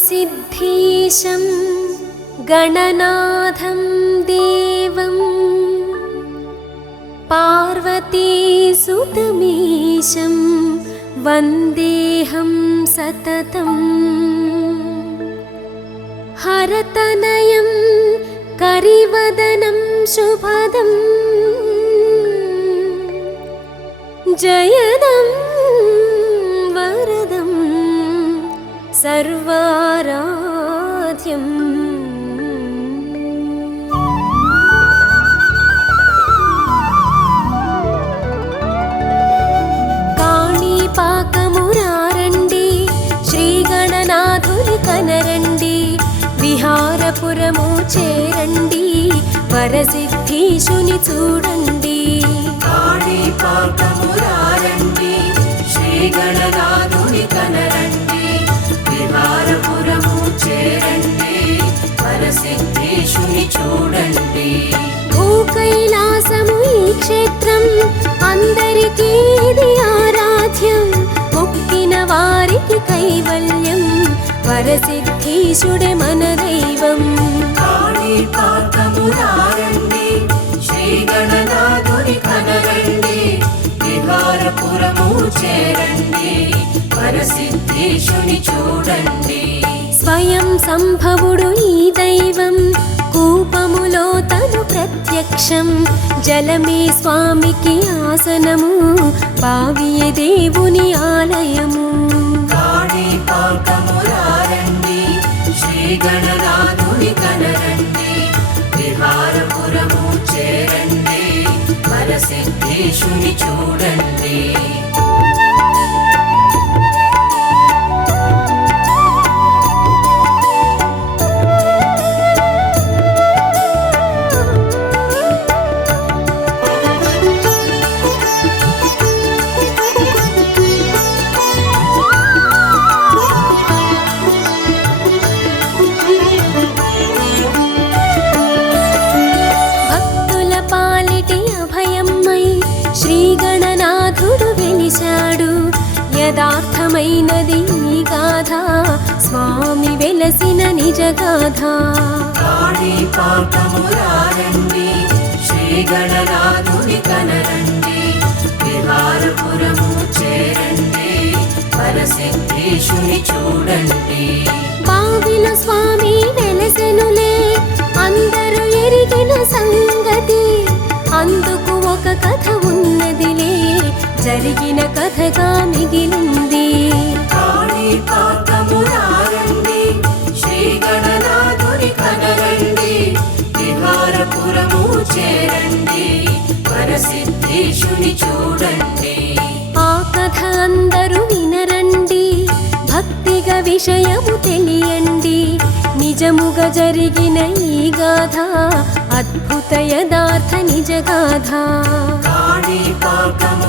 सिद्धीशं गणनाथं देवं पार्वतीसुतमीशं वन्देऽहं सततम् हरतनयं करिवदनं शुभदं जयदं वरदं सर्वाराध्यम् కాణిపాకమురారండి శ్రీగణనాథుని కనరండి విహారపురము చేరండి వరసిద్ధీశుని చూడండి కాణిపాకమురారండి శ్రీగణనాథుని కనరండి విహారపురము చేరండి వరసిద్ధీశుని చూడండి భూకైలాసము ఈ క్షేత్రం అందరికీ ఇది ఆరాధ్యం మొక్కిన వారికి కైవల్యం వరసిద్ధీశుడే మన దైవం కాణిపాకమురారండి శ్రీగణనాథుని కనరండి విహారపురము చేరండి వరసిద్ధీశుని చూడండి స్వయం సంభవుడు ఈ దైవం కూపములో తను ప్రత్యక్షం జలమే స్వామికి ఆసనము బావియే దేవుని ఆలయము కాణిపాకమురారండి శ్రీగణనాథుని కనరండి విహారపురము చేరండి వరసిద్ధీశుని చూడండి శ్రీగణనాథుడు వెలిశాడు యథార్థమైనది ఈ గాథ స్వామి వెలసిన నిజ గాథ కాణిపాకమురారండి శ్రీగణనాథుని కనరండి విహారపురము చేరండి వరసిద్ధీశుని చూడండి బావిలో స్వామి వెలసెనులే అందరూ ఎరిగిన సంగతి అందుకు ఒక కథ ఉన్నదిలే జరిగిన కథగా మిగిలింది కాణిపాకమురారండి శ్రీగణనాథుని కనరండి విహారపురము చేరండి వరసిద్ధీశుని చూడండి ఆ కథ అందరూ వినరండి భక్తిగా విషయము తెలియండి నిజముగా జరిగిన ఈ గాథ అద్భుత యథార్థ నిజ గాథ కాణిపాకమురారండి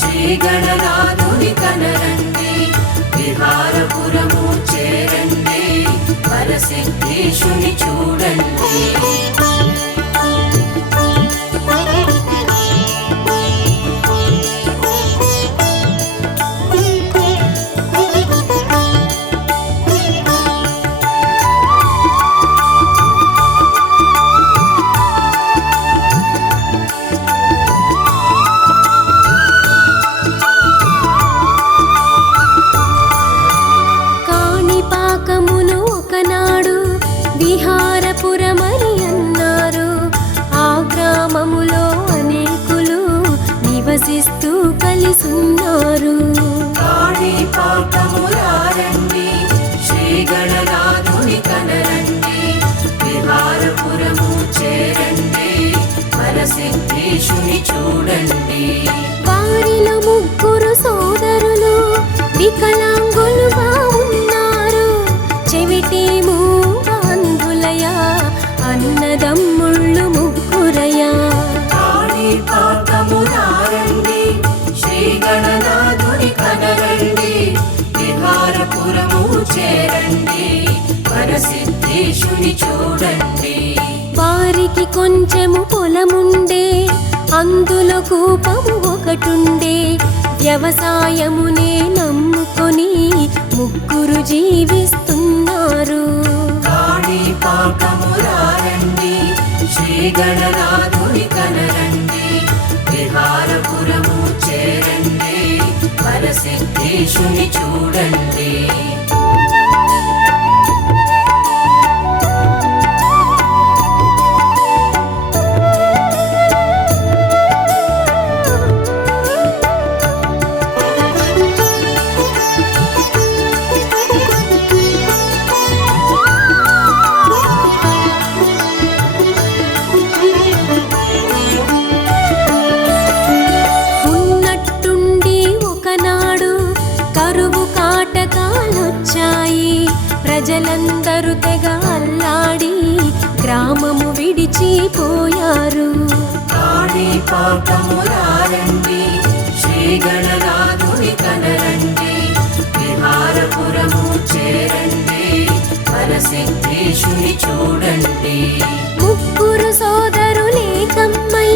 శ్రీగణనాథుని కనరండి విహారపురము చేరండి వరసిద్ధీశుని చూడండి కాణిపాకమును ఒకనాడు విహారపురమని అన్నారు ఆ గ్రామములో అనేకులు నివసిస్తూ కలిసున్నారు కాణిపాకమురారండి శ్రీగణనాథుని కనరండి విహారపురము చేరండి వరసిద్ధీశుని చూడండి వారిలో ముగ్గురు సోదరులు వికలాంగులుగా ఉన్నారు చెవిటి మూగంధులయా అన్నదమ్ముళ్ళు ముగ్గురయా కాణిపాకమురారండి శ్రీగణనాథుని కనరండి విహారపురము చేరండి వరసిద్ధీశుని చూడండి వారికి కొంచెము పొలముండే అందులో కూపము ఒకటుండే వ్యవసాయమునే నమ్ముకొని ముగ్గురు జీవిస్తున్నారు. కాణిపాకమురారండి, శ్రీ గణనాథుని కనరండి, విహారపురము చేరండి, వరసిద్ధేశుని చూడండి. ప్రజలందరూ తెగ అల్లాడి గ్రామము విడిచిపోయారు. కాణిపాకమురారండి, శ్రీ గణనాథుని కనరండి, విహారపురము చేరండి, వరసిద్ధేశుని చూడండి. ముగ్గురు సోదరులేకమ్మై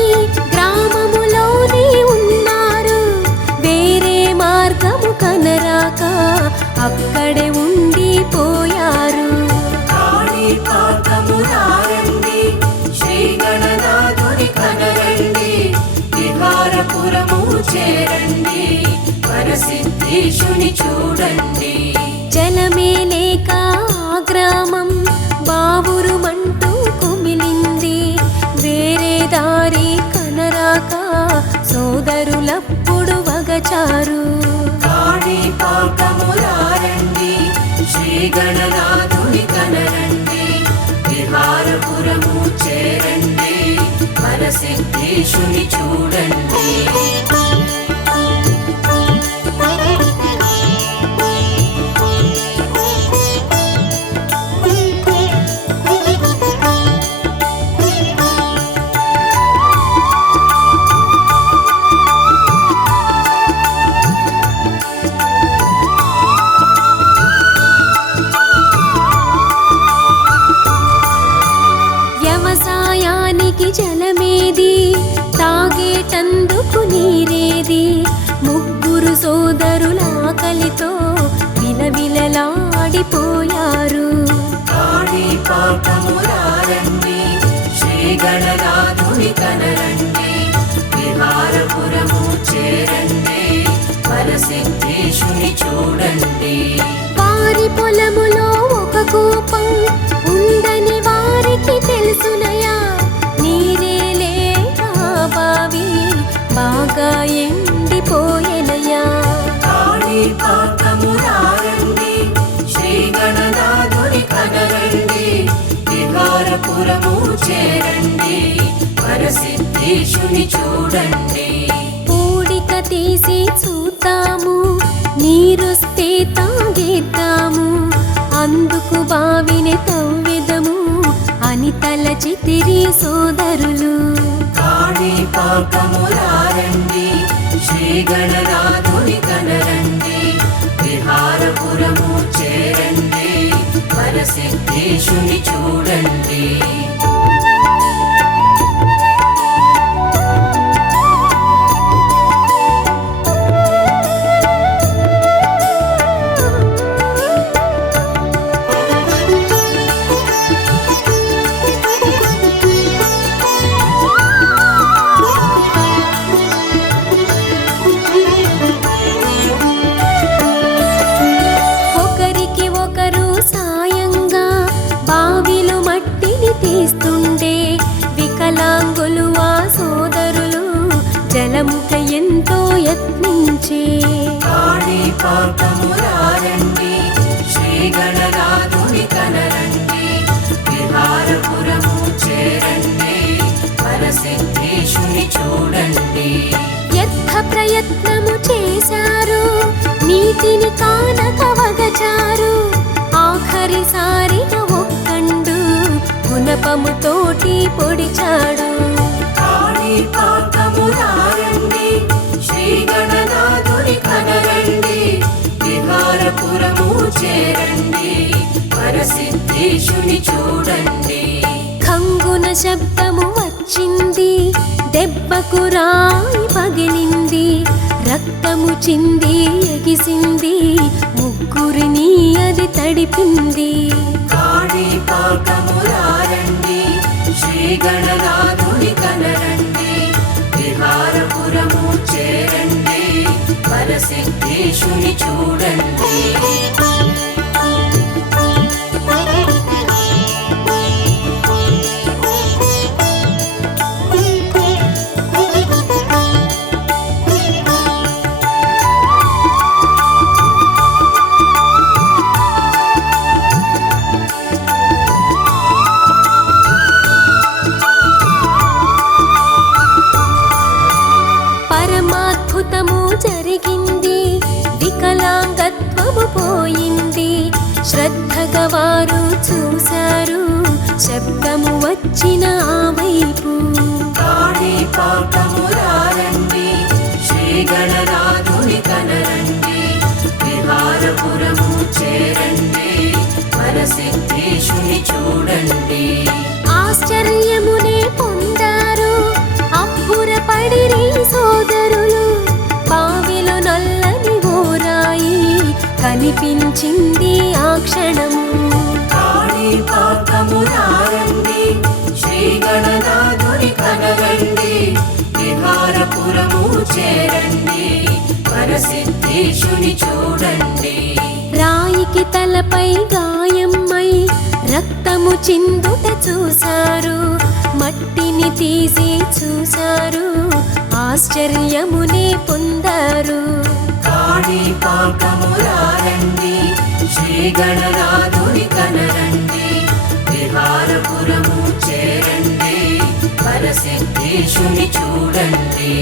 గ్రామములోనే ఉన్నారు. వేరే మార్గము కనరాక అక్కడే ఉండిపోయారు. కాణిపాకమురారండి, శ్రీ గణనాథుని కనరండి, విహారపురము చేరండి, వరసిద్ధేశుని చూడండి. జలమే లేక ఆ గ్రామం బావురుమంటూ కుమిలింది. వేరే దారి కనరాక సోదరులప్పుడు వగచారు. కాణిపాకమురారండి, శ్రీ గణనాథుని కనరండి, విహారపురము చేరండి, వరసిద్ధేశుని చూడండి. వ్యవసాయానికి జలమేది, తాగేటందుకు నీరేది? ముగ్గురు సోదరుల ఆకలితో విలవిలలాడిపోయారు. కాణిపాకమురారండి, శ్రీ గణనాథుని కనరండి, విహారపురము చేరండి, వరసిద్ధేశుని చూడండి. వారి పొలములో ఒక కూపం ఉందని వారికి తెలుసునయా. నీరే లేక బావి బాగా ఎండిపోయెనయా. కాణిపాకమురారండి, శ్రీ గణనాథుని కనరండి, విహారపురము చేరండి, వరసిద్ధేశుని చూడండి. పూడిక తీసి చూద్దాము, నీరొస్తే తాగేద్దాము, అందుకు బావిని తవ్వెదము అని తలచితిరి సోదరులు. కాణిపాకమురారండి, శ్రీ గణనాథుని కనరండి, విహారపురము చేరండి, వరసిద్ధేశుని చూడండి. ఒకరికి ఒకరు సాయంగా బావిలో మట్టిని తీస్తుండే. వికలాంగులు ఆ సోదరులు జలముక ఎంతో యత్నించే. కాణిపాకమురారండి, శ్రీ గణనాథుని కనరండి, విహారపురము చేరండి, వరసిద్ధేశుని చూడండి. యత్న ప్రయత్నము చేశారు, నీటిని కానక వగచారు. ఆఖరిసారిగా ఒక్కండు గుణపముతోటి పొడిచాడు. కాణిపాకమురారండి, శ్రీ గణనాథుని కనరండి, విహారపురము చేరండి, వరసిద్ధేశుని చూడండి. ఖంగున శబ్దము వచ్చింది, దెబ్బకు రాయి పగిలింది. రక్తము చింది ఎగిసింది, ముగ్గురిని అది తడిపింది. కాణిపాకములారండి, శ్రీ గణనాథుని కనరండి, విహారపురము చేరండి, వరసిద్ధేశుని చూడండి. పరమాద్భుతము జరిగింది, వికలాంగత్వము పోయింది. శ్రద్ధగా వారు చూశారు, శబ్దము వచ్చిన ఆ వైపు. కాణిపాకములారండి, శ్రీ గణనాథుని కనరండి, విహారపురము చేరండి, వరసిద్ధేశుని చూడండి. ఆశ్చర్యమునే పొందారు, అబ్బురపడిరి సోదరులు. బావిలో నల్లని ఓరాయి కనిపించింది ఆ క్షణము. కాణిపాకములారండి, శ్రీ గణనాథుని కనరండి, విహారపురము చేరండి, వరసిద్ధేశుని చూడండి. రాయికి తలపై గాయమై రక్తము చిందుట చూశారు, మట్టిని తీసి చూశారు, ఆశ్చర్యమునే పొందారు. కాణిపాకములారండి, శ్రీ గణనాథుని కనరండి, విహారపురము చేరండి, వరసిద్ధేశుని చూడండి.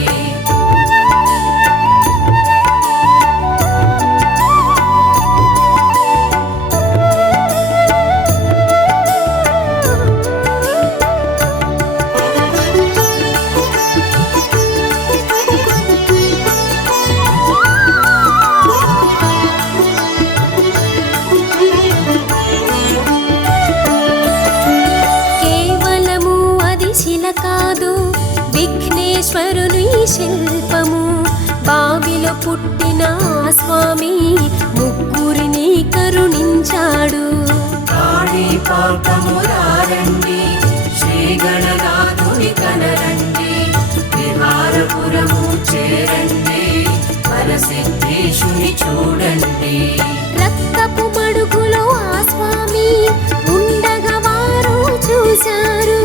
కేవలము అది శిల కాదు, విఘ్నేశ్వరుని శిల్పము. బావిలో పుట్టిన ఆ స్వామి ముగ్గురిని కరుణించాడు. కాణిపాకములారండి, శ్రీ గణనాథుని కనరండి, విహారపురము చేరండి, వరసిద్ధేశుని చూడండి. రక్తపు మడుగులో ఆ స్వామి ఉండగా వారు చూశారు,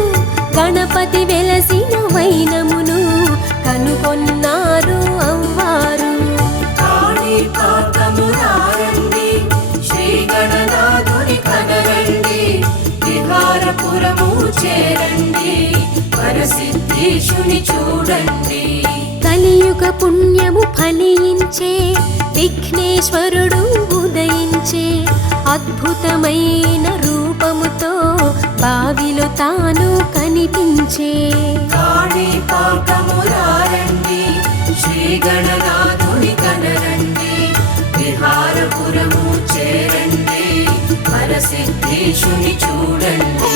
గణపతి వెలసిన వైనమును కనుగొన్నారు అవ్వారు. కాణిపాకములారండి, శ్రీ గణనాథుని కనరండి, విహారపురము చేరండి, వరసిద్ధేశుని చూడండి. కలియుగ పుణ్యము ఫలించే, విఘ్నేశ్వరుడు ఉదయించే. అద్భుతమైన రూపముతో బావిలో తాను కనిపించే. కాణిపాకములారండి, శ్రీ గణనాథుని కనరండి, విహారపురము చేరండి, వరసిద్ధేశుని చూడండి.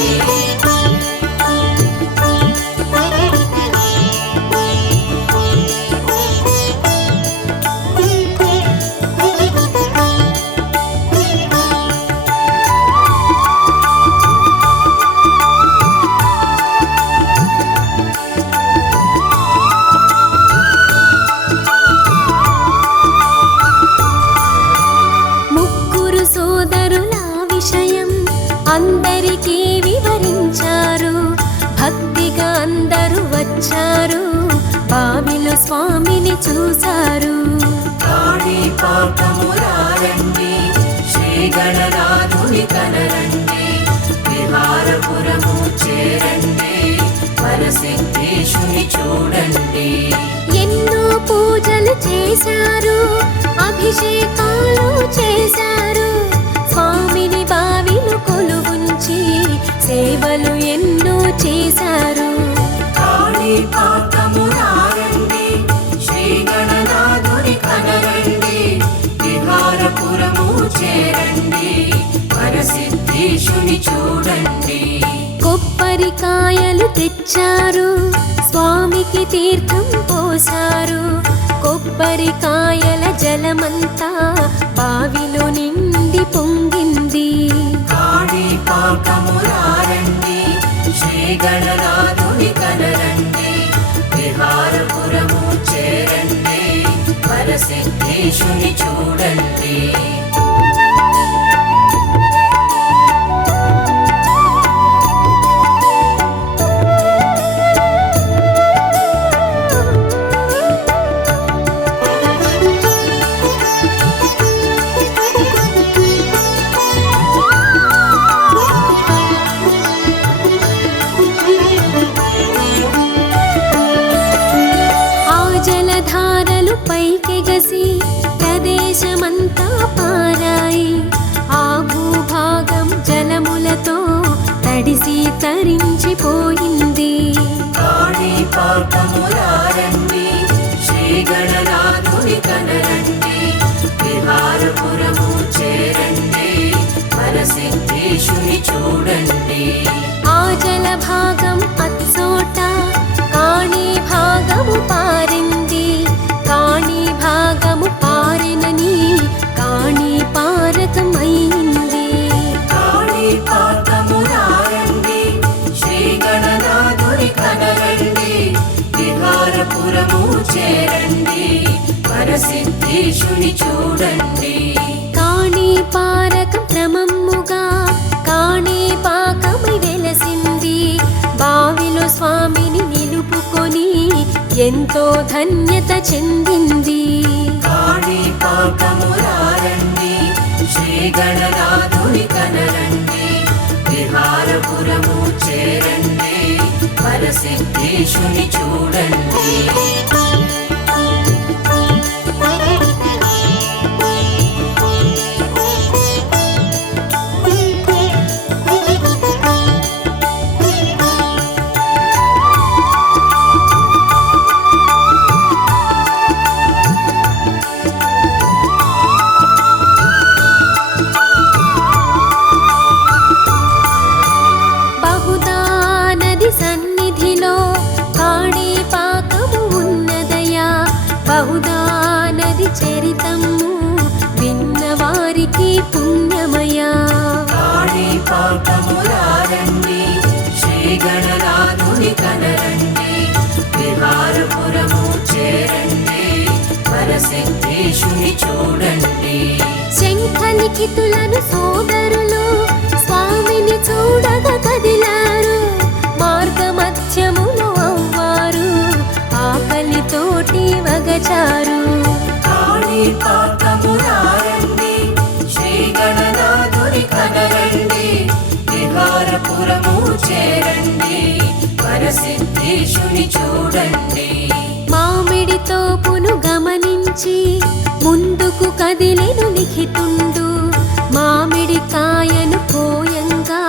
ముగ్గురు సోదరుల విషయం అందరికీ వివరించారు. భక్తిగా అందరూ వచ్చారు, బావిలో స్వామిని చూశారు. కాణిపాకములారండి, శ్రీ గణనాథుని కనరండి, విహారపురము చేరండి, వరసిద్ధేశుని చూడండి. ఎన్నో పూజలు చేశారు, అభిషేకాలు చేశారు. స్వామిని బావిలో కొలువుంచి సేవలు ఎన్నో చేశారు. కాణిపాకములారండి, శ్రీ గణనాథుని కనరండి, విహారపురము చేరండి, వరసిద్ధేశుని చూడండి. కొబ్బరికాయలు తెచ్చారు, స్వామికి తీర్థం పోశారు. కొబ్బరికాయల జలమంతా బావిలో నిండి పొంగింది. కాణిపాకమురారండి శ్రీ గణనాథుని కనరండి, విహారపురము చేరండి, వరసిద్ధేశుని చూడండి. పైకెగసి ప్రదేశమంతా పారాయి. ఆ భూభాగం జలములతో తడిసి తరించిపోయింది. కాణిపాకమురారండి శ్రీ గణనాథుని కనరండి, విహారపురము చేరండి, వరసిద్ధేశుని చూడండి. ఆ జలభాగం అచ్చోట కాణీ భాగము పారింది. కాణీ భాగము పారినని కాణీ పారకమైంది. కాణిపాకమురారండి శ్రీ గణనాథుని కనరండి, విహారపురము చేరండి, వరసిద్ధేశుని చూడండి. కాణీ పారకం క్రమముగా కాణీ పాకమై వెలసింది. బావిలో స్వామిని నిలుపుకొని ఎంతో ధన్యత చెందింది. కాణిపాకమురారండి శ్రీ గణనాథుని కనరండి, విహారపురము చేరండి, వరసిద్ధేశుని చూడండి. బహుదా నది చరితము విన్నవారికి పుణ్యమయా. కాణిపాకమురారండి శ్రీ గణనాథుని కనరండి, విహారపురము చేరండి, వరసిద్ధేశుని చూడండి. శంఖలిఖితులను సోదరులు స్వామిని చూడగా కదిలారు. మార్గమధ్యములో అవ్వారు ఆకలితోటి వగచారు. కాణిపాకమురారండి శ్రీ గణనాథుని కనరండి, విహారపురము చేరండి, వరసిద్ధేశుని చూడండి. మామిడి తోపును గమనించి ముందుకు కదిలెను లిఖితుండు. మామిడి కాయను కోయంగా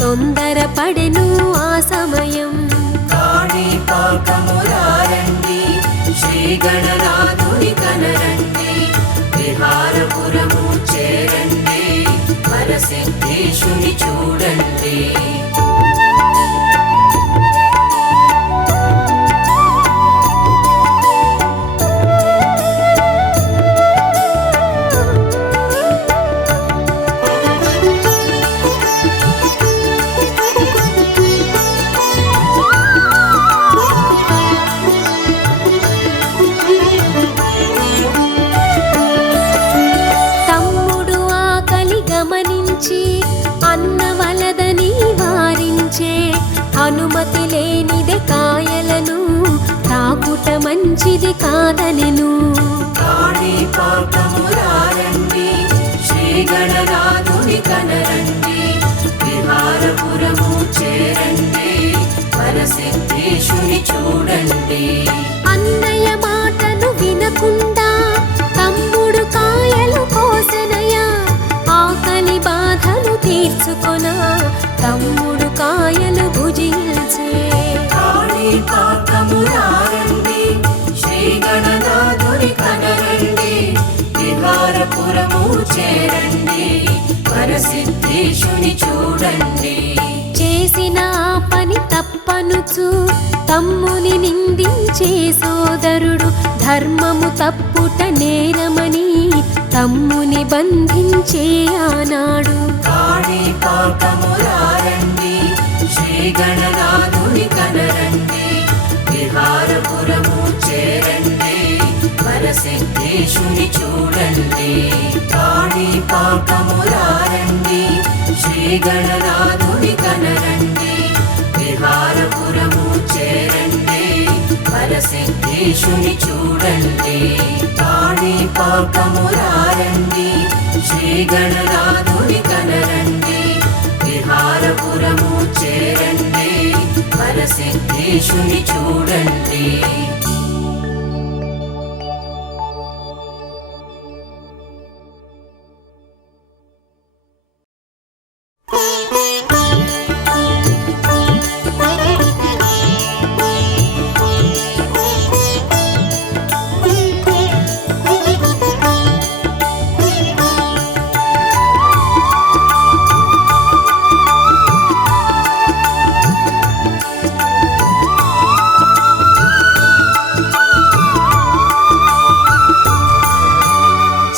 తొందరపడెను ఆ సమయం. కాణిపాకమురారండి శ్రీ గణనాథుని కనరండి, విహారపురము చేరండి, వరసిద్ధేశుని చూడండి. అన్నవలదని వారించే అనుమతి లేనిదే కాయలను తాకుట మంచిది కాదనెను. కాణిపాకమురారండి శ్రీ గణనాథుని కనరండి, విహారపురము చేరండి, వరసిద్ధేశుని చూడండి. అన్నయ్య మాటను వినకుండా తమ్ముడు కాయలు కోసెనయా. ఆకలి బాధను తీర్చుకొన తమ్ముడు కాయలు భుజించే. కాణిపాకమురారండి శ్రీ గణనాథుని కనరండి, విహారపురము చేరండి, వరసిద్ధేశుని చూడండి. చేసిన ఆ పని తప్పనుచు తమ్ముని నిందించే సోదరుడు ధర్మము తప్పుట నేరమని తమ్ముని బంధించే ఆనాడు. కాణిపాకమురారండి శ్రీ గణనాథుని కనరండి, విహారపురము చేరండి వరసిద్ధేశుని చూడండి. కాణిపాకమురారండి శ్రీ గణనాథుని కనరండి, విహారపురము చేరండి వరసిద్ధేశుని చూడండి. కాణిపాకమురారండి శ్రీ గణనాథుని కనరండి, విహారపురము చేరండి వరసిద్ధేశుని చూడండి.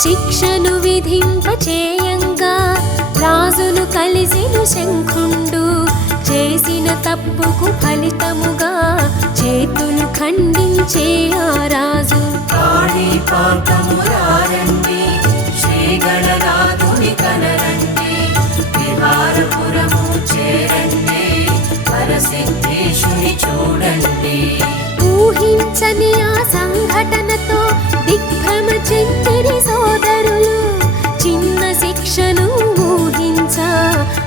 శిక్షను విధింపచేయంగా రాజును కలిసెను శంఖుండు. చేసిన తప్పుకు ఫలితముగా చేతులు ఖండించే ఆ రాజు. కాణిపాకమురారండి శ్రీ గణనాథుని కనరండి, విహారపురము చేరండి వరసిద్ధేశుని చూడండి. ఊహించని ఆ సంఘటనతో దిగ్భ్రమ చెందిరి సోదరులు. చిన్న శిక్షను ఊహించ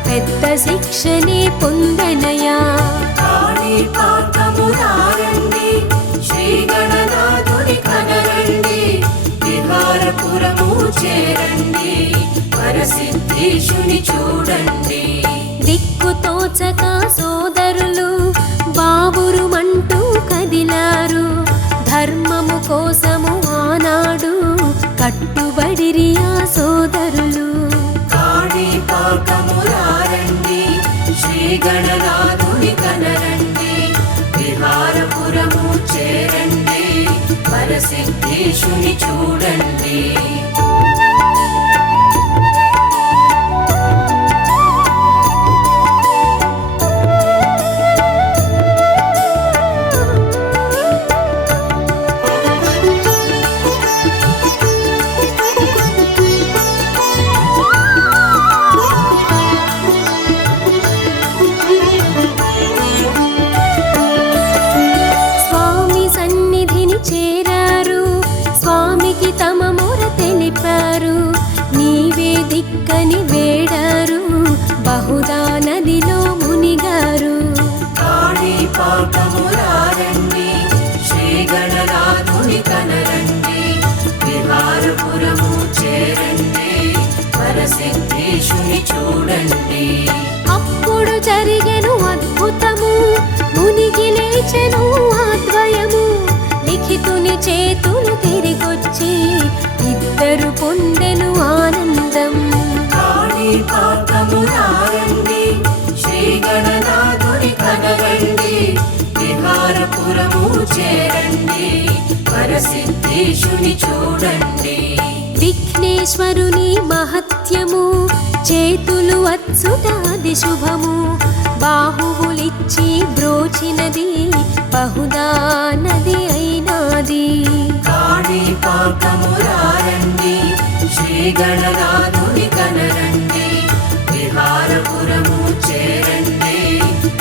పెద్ద శిక్షనే పొందనయా. కాణిపాకమురారండి శ్రీ గణనాథుని కనరండి, విహారపురము చేరండి వరసిద్ధేశుని చూడండి. దిక్కు తోచక సోదరులు బావురుమంటూ కదిలారు. ధర్మము కోసము ఆనాడు కట్టుబడిరి ఆ సోదరులు. కాణిపాకమురారండి శ్రీ గణనాథుని కనరండి, విహారపురము చేరండి వరసిద్ధేశుని చూడండి. దిక్కని వేడారు, బహుదా నదిలో మునిగారు. కాణిపాకమురారండి శ్రీ గణనాథుని కనరండి, విహారపురము చేరండి వరసిద్ధేశుని చూడండి. అప్పుడు జరిగెను అద్భుతము, మునిగి లేచెను ఆద్వయము. లిఖితుని చేతులు తిరిగొచ్చి ఇద్దరు పొందెను ఆనందం. కాణిపాకమురారండి శ్రీ గణనాథుని కనరండి, విహారపురము చేరండి వరసిద్ధేశుని చూడండి. విఘ్నేశ్వరుని మహత్యము, చేతులు అచ్చుతాది శుభము. బాహువులిచ్చి బ్రోచినది, బహుదా నది అయినాది. కాణిపాకమురారండి శ్రీ గణనాథుని కనరండి, విహారపురము చేరండి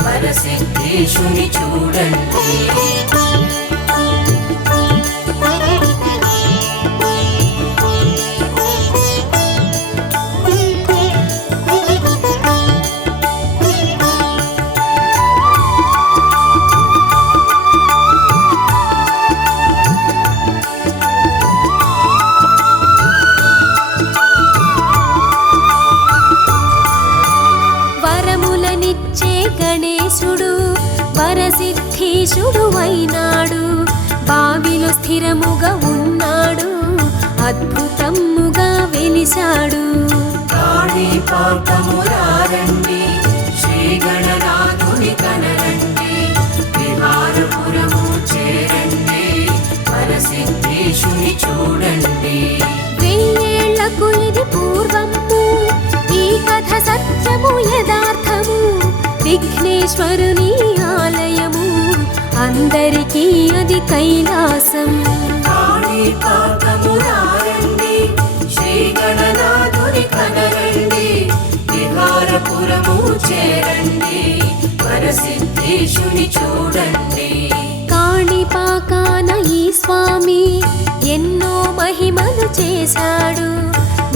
వరసిద్ధేశుని చూడండి. గణేశుడు వరసిద్ధీశుడు అయినాడు. బావిలో స్థిరముగా ఉన్నాడు, అద్భుతముగా వెలిశాడు. కాణిపాకమురారండి శ్రీ గణనాథుని కనరండి, విహారపురము చేరండి వరసిద్ధి విఘ్నేశ్వరుని ఆలయము అందరికీ అది కైలాసం. కాణిపాకము రారండి, శ్రీ గణనాథుని కనరండి, విహారపురము చేరండి, వరసిద్ధేశుని చూడండి. కాణిపాకాన ఈ స్వామి ఎన్నో మహిమలు చేశాడు.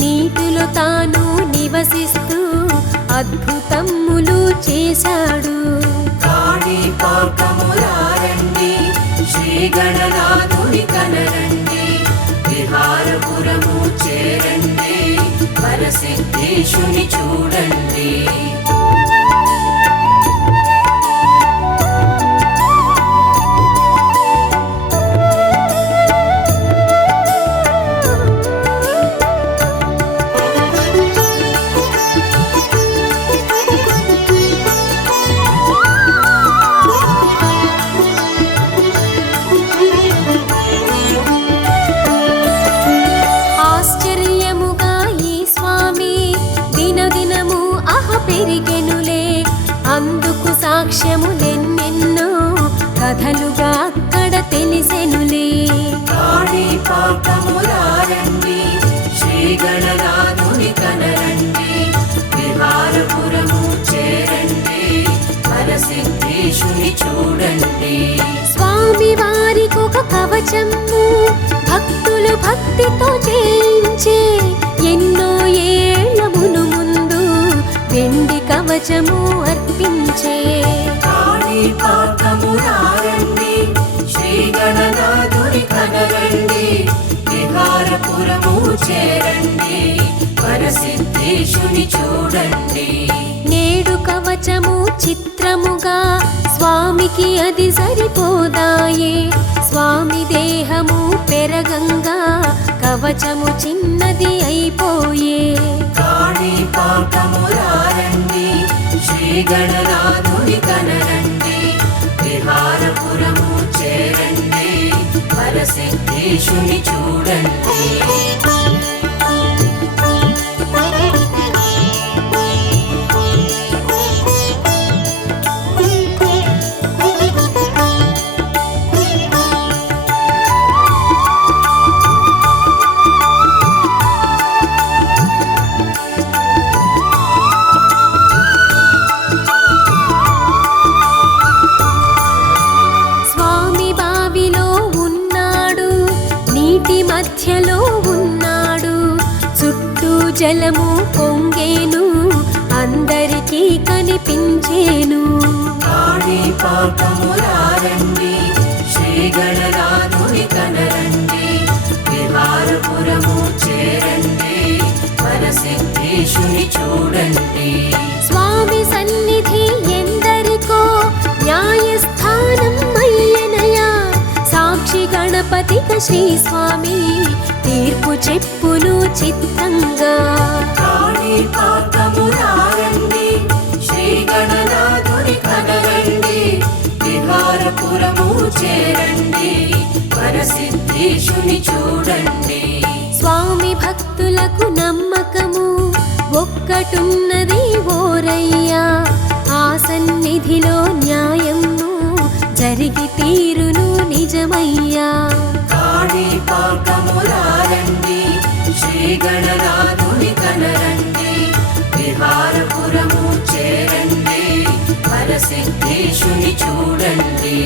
నీటిలో తాను నివసిస్తూ అద్భుతములు చేశాడు. కాణిపాకము రారండి, శ్రీ గణనాథుని కనరండి, విహారపురము చేరండి, వరసిద్ధేశుని చూడండి. ఆశ్చర్యముగా ఈ స్వామి దినదినము పెరిగెనులే. అందుకు సాక్ష్యములెన్నెన్నో కథలుగా అక్కడ తెలిసెనులే. కాణిపాకము రారండి, శ్రీ గణనాథుని కనరండి, విహారపురము చేరండి, వరసిద్ధేశుని చూడండి. స్వామి వారికొక కవచము భక్తులు భక్తితో చేయించే. ఎన్నో ఏళ్ల ముందు వెండి కవచము అర్పించే. కాణిపాకము రారండి, శ్రీ గణనాథుని కనరండి, విహారపురము చేరండి, వరసిద్ధేశుని చూడండి. నేడు కవచము చిత్రముగా స్వామికి అది సరిపోదాయే. స్వామి దేహము పెరగంగా కవచము చిన్నది అయిపోయే. కాణిపాకము రారండి, శ్రీ గణనాథుని కనరండి, విహారపురము చేరండి, వరసిద్ధేశుని చూడండి. స్వామి బావిలో ఉన్నాడు, నీటి మధ్యలో ఉన్నాడు. చుట్టూ జలము పొంగేను, అందరికీ కనిపించేను. కాణిపాకము రారండి, శ్రీ గణనాథుని కనరండి, విహారపురము చేరండి, వరసిద్ధేశుని చూడండి. స్వామి సన్నిధి ఎందరికో న్యాయస్థానం అయ్యనయా. సాక్షి గణపతిక శ్రీ స్వామి తీర్పు చెప్పును చిత్తంగా. కాణిపాకము రారండి, శ్రీ గణనాథుని కనరండి, విహారపురము చేరండి, వరసిద్ధేశుని చూడండి. స్వామి భక్తులకు నమ్మకము ఒక్కటున్నది ఓరయ్యా. ఆ సన్నిధిలో న్యాయము జరిగి తీరును నిజమయ్యా. కాణిపాకము రారండి, శ్రీ గణనాథుని కనరండి, విహారపురము చేరండి, వరసిద్ధేశుని చూడండి.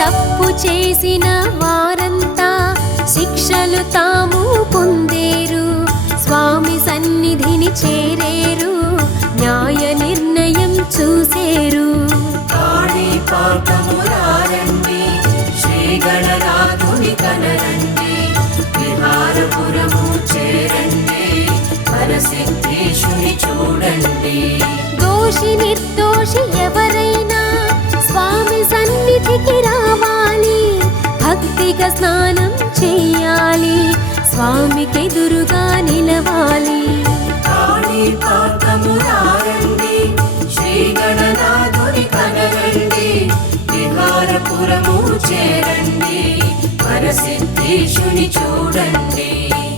తప్పు చేసిన వారంతా శిక్షలు తాము పొందేరు. స్వామి సన్నిధిని చేరేరు, న్యాయ నిర్ణయం చూసేరు. కాణిపాకము రారండి, శ్రీ గణనాథుని కనరండి, విహారపురము చేరండి, వరసిద్ధేశుని చూడండి. దోషి నిర్దోషి ఎవరైనా స్వామి సన్నిధికి రావాలి. భక్తి ఇక స్నానం చెయ్యాలి, స్వామికెదురుగా నిలవాలి. కాణిపాకమురారండి, శ్రీ గణనాథుని కనరండి, విహారపురము చేరండి, వరసిద్ధేశుని చూడండి.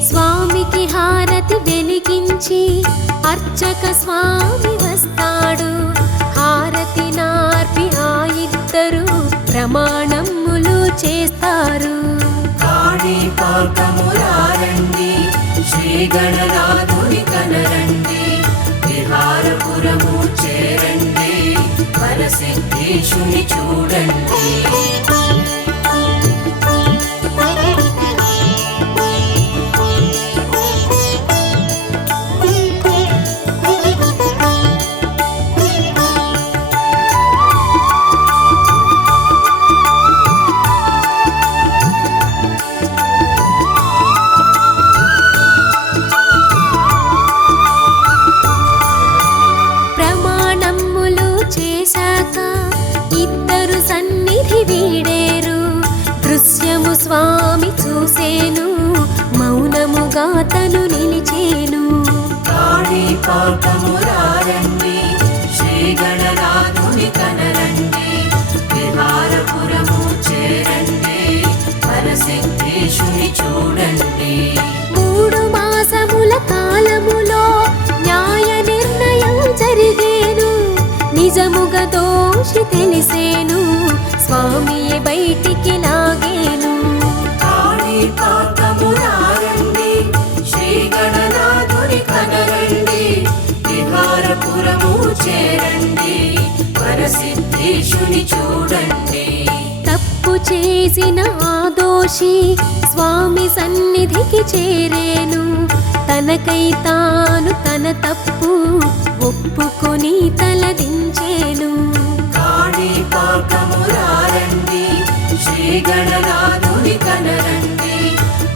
స్వామికి హారతి వెలిగించి అర్చక స్వామి వస్తాడు. హారతి నార్పి ఆ ఇద్దరు ప్రమాణములు చేస్తారు. కాణిపాకమురారండి, శ్రీ గణనాథుని కనరండి, విహారపురము చేరండి, వరసిద్ధేశుని చూడండి. ప్రమాణములు చేశాక ఇద్దరు సన్నిధి వీడేరు. దృశ్యము స్వామి చూసేను, మౌనముగా తను నిలిచేను. కాణిపాకమురారండి, శ్రీ గణనాథుని కనరండి, విహారపురము చేరండి, వరసిద్ధేశుని చూడండి. 3 మాసముల కాలములో న్యాయ నిర్ణయం జరిగేను. నిజముగా దోషి తెలిసేను, స్వామియే బయటికి లాగేను. కాణిపాకమురారండి, శ్రీ గణనాథుని కనరండి, విహారపురము చేరండి, వరసిద్ధేశుని చూడండి. తప్పు చేసిన ఆ దోషి స్వామి సన్నిధికి చేరేను. తనకై తాను తన తప్పు ఒప్పుకొని తలదించేను. కాణిపాకమురారండి, శ్రీ గణనాథుని కనరండి,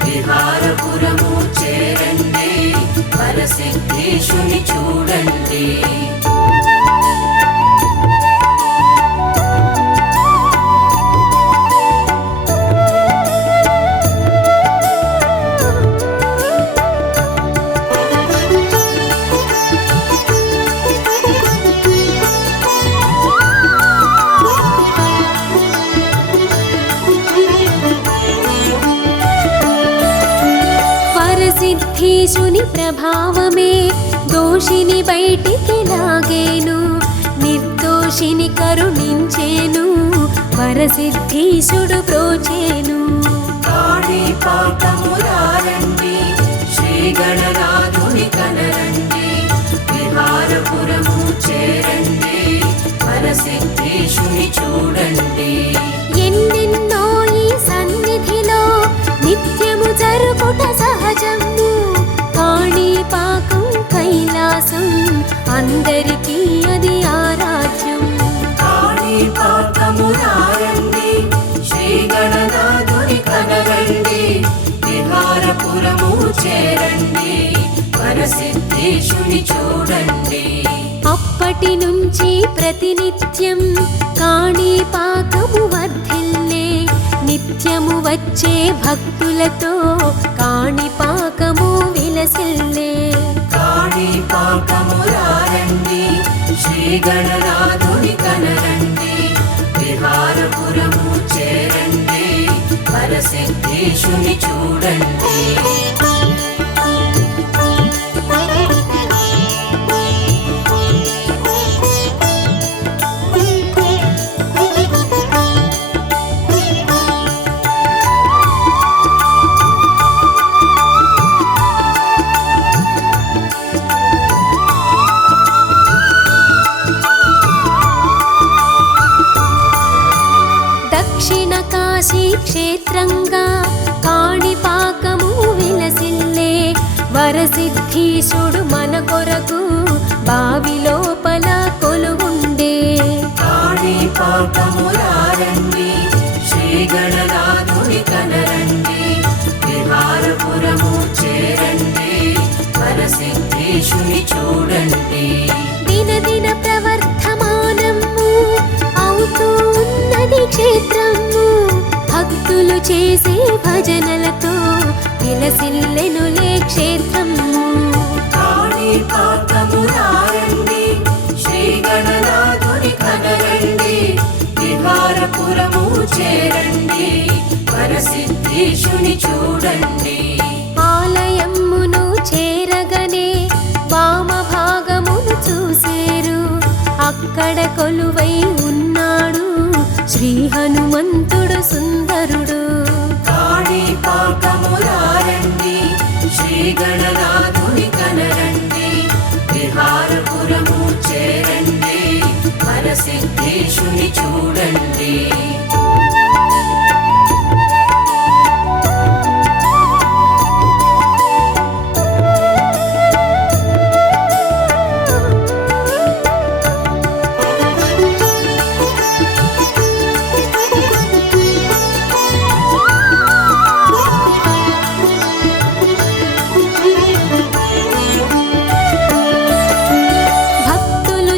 విహారపురము చేరండి, వరసిద్ధేశుని చూడండి. వరసిద్ధేశుని ప్రభావమే దోషిని బయటికి లాగేను. నిర్దోషిని కరుణించేను, వరసిద్ధేశుడు ప్రోచేను. కాణిపాకమురారండి, శ్రీ గణనాథుని కనరండి, విహారపురము చేరండి, వరసిద్ధేశుని చూడండి. ఎన్నెన్నో ఈ సన్నిధిలో నిత్యము జరుగుట సహజము. కాణిపాకం కైలాసం అందరికీ అది ఆరాధ్యం. కాణిపాకమురారండి, శ్రీ గణనాథుని కనరండి, విహారపురము చేరండి, వరసిద్ధేశుని చూడండి. అప్పటి నుంచి ప్రతినిత్యం కాణిపాకము వర్ధిల్లే. నిత్యము వచ్చే భక్తులతో కాణిపాకము విలసిల్లే. కాణిపాకమురారండి, శ్రీ గణనాథుని కనరండి, విహారపురము చేరండి, వరసిద్ధేశుని చూడండి. దక్షిణ కాశీ క్షేత్రంగా కాణిపాకము విలసిల్లే. వరసిద్ధీశుడు మన కొరకు బావి లోపల కొలువుండే. కాణిపాకమురారండి, శ్రీ గణనాథుని కనరండి, విహారపురము చేరండి, వరసిద్ధేశుని చూడండి. దినదిన ప్రవర్ధమానము అవుతూ ఉన్నది క్షేత్రము. భక్తుల భక్తులు చేసే భజనలతో విలసిల్లెనులే క్షేత్రము. కాణిపాకమురారండి శ్రీ గణనాథుని కనరండి, విహారపురము చేరండి, వరసిద్ధీశుని చూడండి. ఆలయమును చేరగనే వామ భాగమును చూసేరు, అక్కడ కొలువై ఉన్నాడు శ్రీ హనుమంతుడు సుందరుడు. కాణిపాకమురారండి శ్రీ గణనాథుని కనరండి, విహారపురము చేరండి, వరసిద్ధీశుని చూడండి.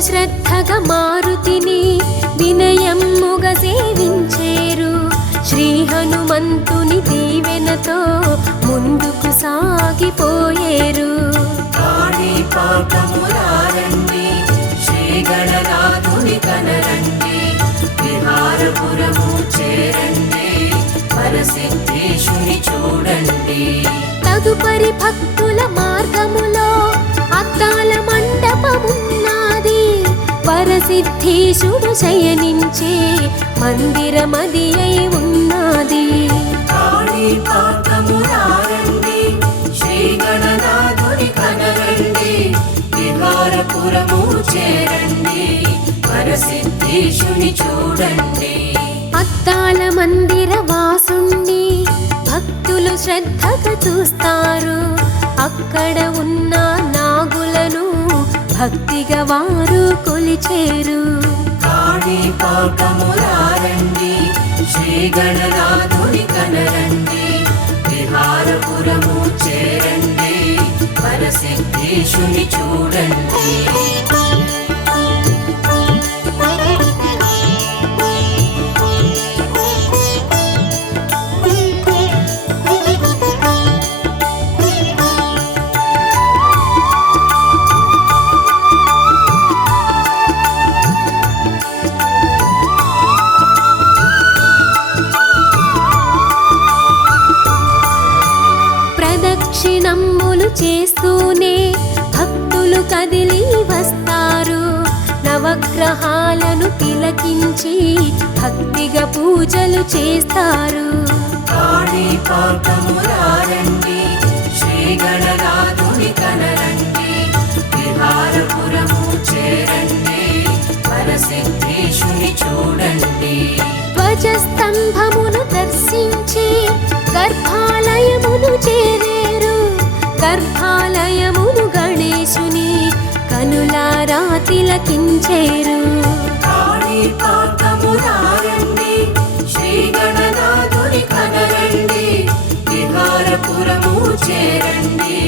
శ్రద్ధగా మారుతిని వినయమ్ముగా సేవించేరు, శ్రీ హనుమంతుని దీవెనతో ముందుకు సాగిపోయేరు. కాణిపాకమురారండి శ్రీ గణనాథుని కనరండి, విహారపురము చేరండి, వరసిద్ధీశుని చూడండి. తదుపరి భక్తుల మార్గములో అద్దాల మండపమున్నది, వరసిద్ధీశుడు శయనించే మందిరమది అయి ఉన్నది. కాణిపాకమురారండి శ్రీ గణనాథుని కనరండి, విహారపురము చేరండి, వరసిద్ధీశుని చూడండి. అద్దాల మందిర వాసుణ్ణి భక్తులు శ్రద్ధగా చూస్తారు, అక్కడ ఉన్న నాగులను భక్తిగా వారు కొలిచేరు. కాణిపాకమురారండి శ్రీ గణనాథుని కనరండి, విహారపురము చేరండి, వరసిద్ధీశుని చూడండి. ప్రదక్షిణమ్ములు చేస్తూనే భక్తులు కదిలి వస్తారు, నవగ్రహాలను తిలకించి భక్తిగా పూజలు చేస్తారు. కాణిపాకమురారండి శ్రీ గణనాథుని కనరండి, విహారపురము చేరండి, వరసిద్ధీశుని చూడండి. ధ్వజస్తంభమును దర్శించి గర్భాలయమును చేరేరు, గర్భాలయమును గణేశుని కనులారా తిలకించేరు. కాణిపాకమురారండి శ్రీ గణనాథుని కనరండి, విహారపురము చేరండి,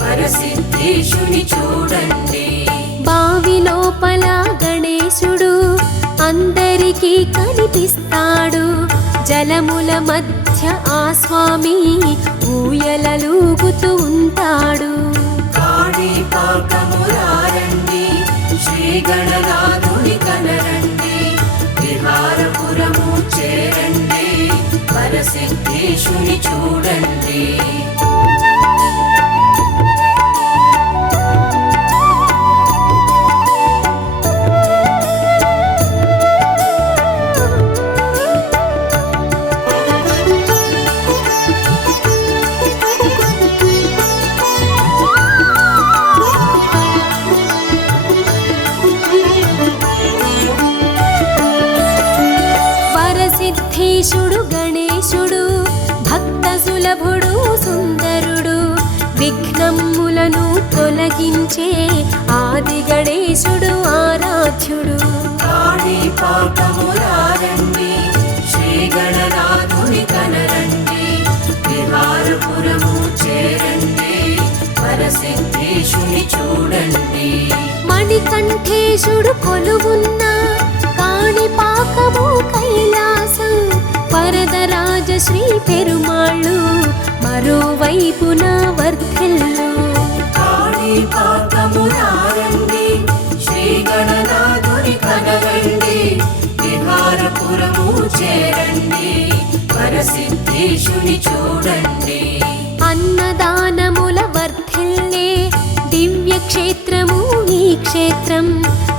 వరసిద్ధీశుని చూడండి. బావి లోపల గణేశుడు అందరికీ కనిపిస్తాడు, జలముల మధ్య ఆ స్వామి ఊయలలూగుతూ ఉంటాడు. కాణిపాకమురారండి శ్రీ గణనాథుని కనరండి, విహారపురము చేరండి, వరసిద్ధీశుని చూడండి. వరసిద్ధీశుడు గణేశుడు భక్త సులభుడు సుందరుడు, విఘ్నములను తొలగించే ఆది గణేశుడు ఆరాధ్యుడు. కాణిపాకమురారండి శ్రీ గణనాథుని కనరండి, విహారపురము చేరండి, వరసిద్ధీశుని చూడండి. మణికంఠేశుడు కొలువున్న కాణిపాకము కైలాసం, వరదరాజ శ్రీ పెరుమాళ్ళు మరోవైపున వర్ధిల్లు. కాణిపాకమురారండి శ్రీ గణనాథుని కనరండి, విహారపురము చేరండి, వరసిద్ధేశుని చూడండి. అన్నదానముల వర్ధిల్లే దివ్య క్షేత్రము ఈ క్షేత్రం,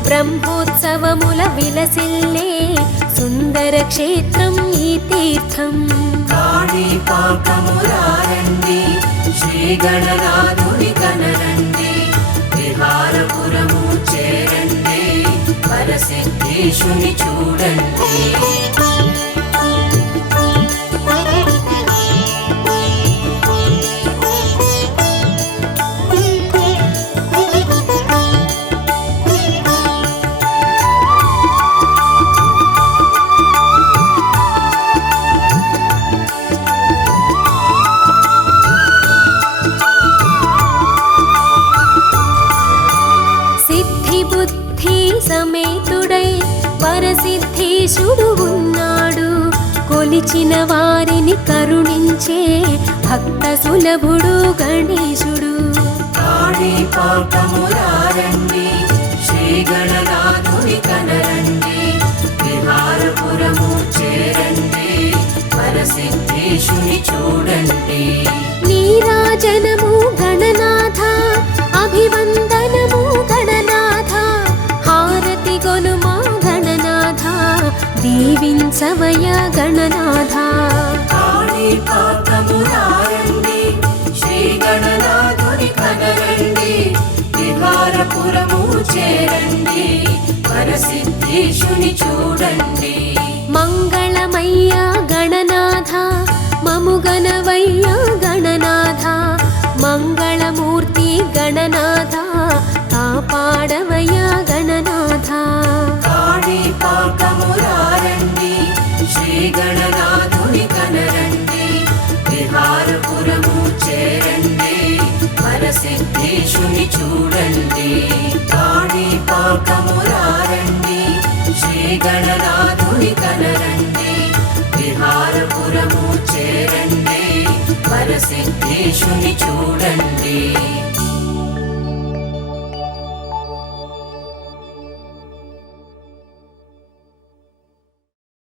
బ్రహ్మోత్సవముల విలసిల్లే సుందర క్షేత్రం ఈ తీర్థం. కాణిపాకమురారండి శ్రీ గణనాథుని కనరండి, విహారపురము చేరండి, వరసిద్ధేశుని చూడండి. సమేతుడై వరసిద్ధేశుడు ఉన్నాడు, కొలిచిన వారిని కరుణించే భక్త సులభుడు గణేశుడు. కాణిపాకమురారండి శ్రీ గణనాథుని కనరండి, విహారపురము చేరండి, వరసిద్ధేశుని చూడండి. నీరాజనము గణనాథ, అభివందనము గణనాథ, హారతి గొనుమా గణనాథ, దీవించవయ గణనాథ. కాణిపాకమురారండి శ్రీ గణనాథుని కనరండి, విహారపురము చేరండి, వరసిద్ధేశుని చూడండి. మంగళమయ్య గణనాథ, మముగనవయ్య గణనాథ, మంగళమూర్తి గణనాథ, కాపాడవయ్య గణనాథ. కాణిపాకమురారండి శ్రీ గణనాథుని కనరండి, విహారపురము చేరండి, వరసిద్ధేశుని చూడండి. కాణిపాకమురారండి శ్రీ గణనాథుని కనరండి, విహారపురము చేరండి, వరసిద్ధేశుని చూడండి.